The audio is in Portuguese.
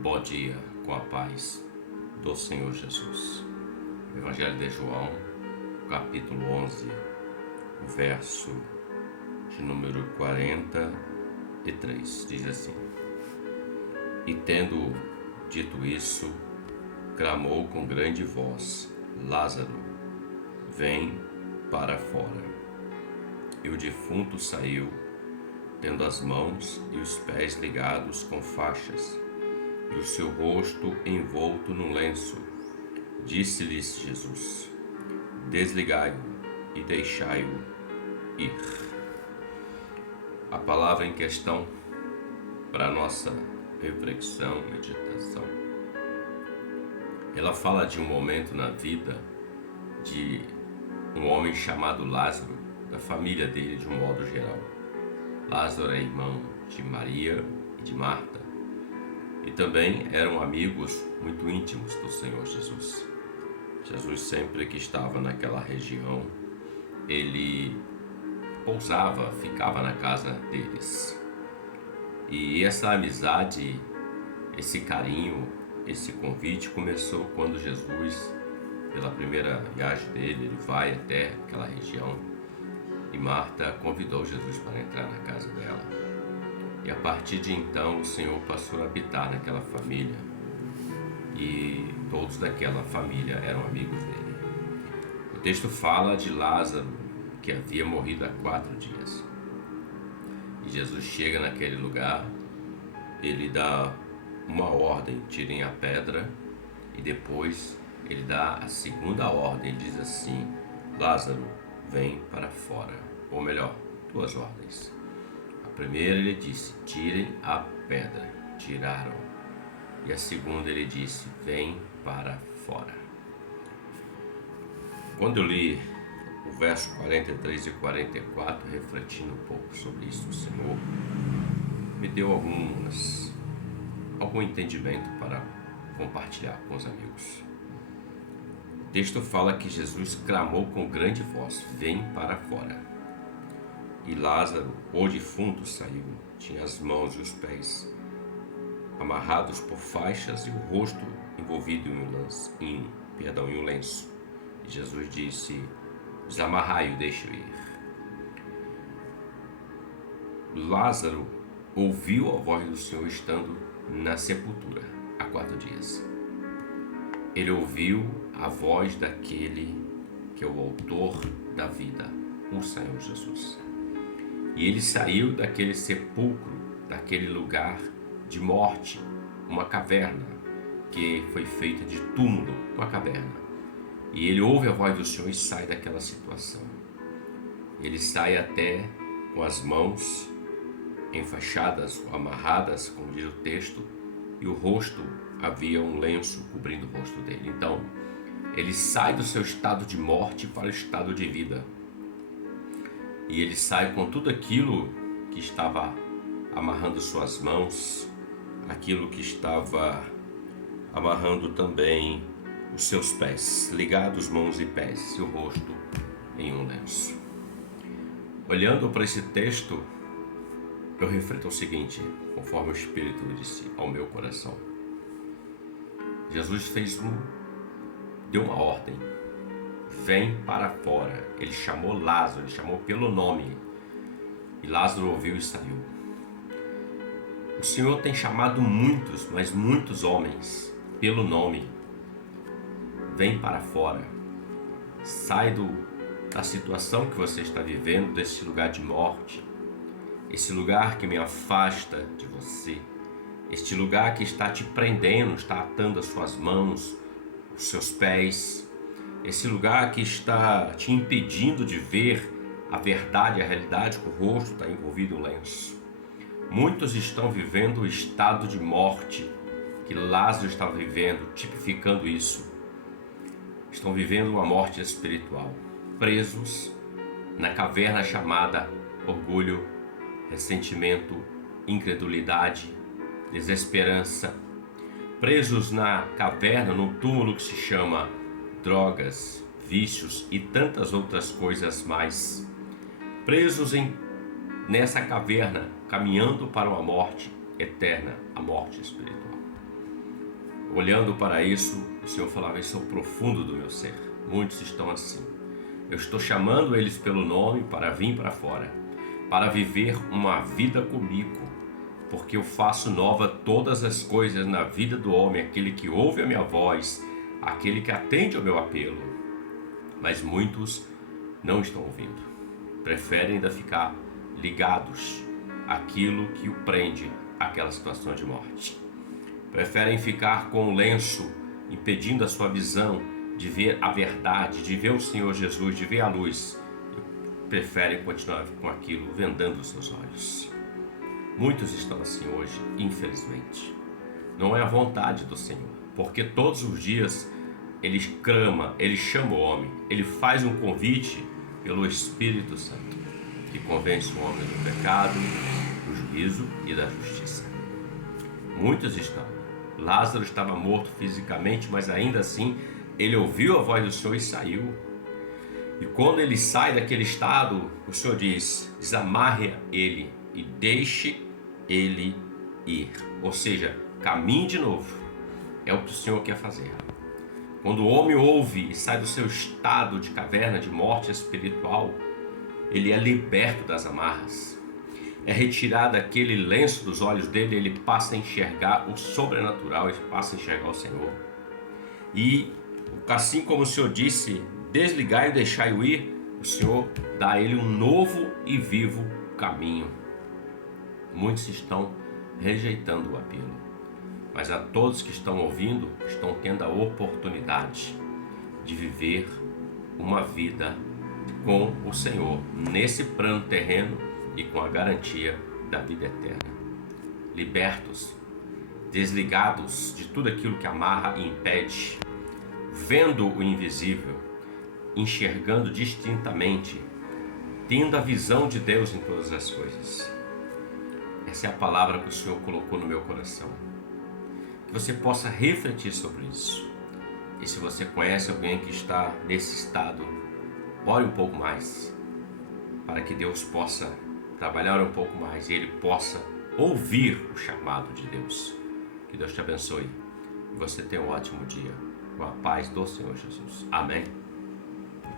Bom dia, com a paz do Senhor Jesus. Evangelho de João, capítulo 11, verso de número 43, diz assim: E tendo dito isso, clamou com grande voz: Lázaro, vem para fora. E o defunto saiu, tendo as mãos e os pés ligados com faixas, e o seu rosto envolto num lenço. Disse-lhes Jesus: Desligai-o e deixai-o ir. A palavra em questão para a nossa reflexão, meditação, ela fala de um momento na vida de um homem chamado Lázaro, da família dele de um modo geral. Lázaro é irmão de Maria e de Marta, e também eram amigos muito íntimos do Senhor Jesus. Jesus, sempre que estava naquela região, ele pousava, ficava na casa deles. E essa amizade, esse carinho, esse convite começou quando Jesus, pela primeira viagem dele, ele vai até aquela região e Marta convidou Jesus para entrar na casa dela. E a partir de então o Senhor passou a habitar naquela família e todos daquela família eram amigos dele. O texto fala de Lázaro, que havia morrido há 4 dias. E Jesus chega naquele lugar, ele dá uma ordem: tirem a pedra, e depois ele dá a segunda ordem, ele diz assim: Lázaro, vem para fora. Ou melhor, 2 ordens. A primeira ele disse: tirem a pedra. Tiraram. E a segunda ele disse: vem para fora. Quando eu li o verso 43 e 44, refletindo um pouco sobre isso, o Senhor me deu algum entendimento para compartilhar com os amigos. O texto fala que Jesus clamou com grande voz: vem para fora. E Lázaro, o defunto, saiu, tinha as mãos e os pés amarrados por faixas e o rosto envolvido em um lenço. E Jesus disse: desamarrai-o, deixe-o ir. Lázaro ouviu a voz do Senhor estando na sepultura há 4 dias. Ele ouviu a voz daquele que é o autor da vida, o Senhor Jesus. E ele saiu daquele sepulcro, daquele lugar de morte, uma caverna que foi feita de túmulo, uma caverna. E ele ouve a voz do Senhor e sai daquela situação. Ele sai até com as mãos enfaixadas ou amarradas, como diz o texto, e o rosto, havia um lenço cobrindo o rosto dele. Então, ele sai do seu estado de morte para o estado de vida. E ele sai com tudo aquilo que estava amarrando suas mãos, aquilo que estava amarrando também os seus pés, ligados mãos e pés, e o rosto em um lenço. Olhando para esse texto, eu reflito o seguinte, conforme o Espírito disse ao meu coração. Jesus deu uma ordem: vem para fora. Ele chamou Lázaro, ele chamou pelo nome. E Lázaro ouviu e saiu. O Senhor tem chamado muitos, mas muitos homens, pelo nome. Vem para fora. Sai da situação que você está vivendo, desse lugar de morte. Esse lugar que me afasta de você. Este lugar que está te prendendo, está atando as suas mãos, os seus pés. Esse lugar que está te impedindo de ver a verdade, a realidade, que o rosto está envolvido em lenço. Muitos estão vivendo o estado de morte que Lázaro estava vivendo, tipificando isso. Estão vivendo uma morte espiritual, presos na caverna chamada orgulho, ressentimento, incredulidade, desesperança, presos na caverna, no túmulo que se chama drogas, vícios e tantas outras coisas mais, presos nessa caverna, caminhando para uma morte eterna, a morte espiritual. olhando para isso, o Senhor falava: isso é o profundo do meu ser. Muitos estão assim. Eu estou chamando eles pelo nome para vir para fora, para viver uma vida comigo, porque eu faço nova todas as coisas na vida do homem, aquele que ouve a minha voz, aquele que atende ao meu apelo. Mas muitos não estão ouvindo, preferem ainda ficar ligados àquilo que o prende àquela situação de morte. Preferem ficar com o lenço impedindo a sua visão de ver a verdade, de ver o Senhor Jesus, de ver a luz. Preferem continuar com aquilo, vendando os seus olhos. Muitos estão assim hoje, infelizmente. Não é a vontade do Senhor, porque todos os dias Ele clama, Ele chama o homem, Ele faz um convite pelo Espírito Santo, que convence o homem do pecado, do juízo e da justiça. Muitos estão. Lázaro estava morto fisicamente, mas ainda assim ele ouviu a voz do Senhor e saiu. E quando ele sai daquele estado, o Senhor diz: desamarre ele e deixe ele ir. Ou seja, caminhe de novo. É o que o Senhor quer fazer. Quando o homem ouve e sai do seu estado de caverna, de morte espiritual, ele é liberto das amarras. É retirado aquele lenço dos olhos dele, ele passa a enxergar o sobrenatural, ele passa a enxergar o Senhor. E assim como o Senhor disse: desligai e deixai-o ir, o Senhor dá a ele um novo e vivo caminho. Muitos estão rejeitando o apelo, mas a todos que estão ouvindo, estão tendo a oportunidade de viver uma vida com o Senhor nesse plano terreno e com a garantia da vida eterna. Libertos, desligados de tudo aquilo que amarra e impede, vendo o invisível, enxergando distintamente, tendo a visão de Deus em todas as coisas. Essa é a palavra que o Senhor colocou no meu coração. Que você possa refletir sobre isso. E se você conhece alguém que está nesse estado, ore um pouco mais, para que Deus possa trabalhar um pouco mais e ele possa ouvir o chamado de Deus. Que Deus te abençoe e você tenha um ótimo dia, com a paz do Senhor Jesus. Amém.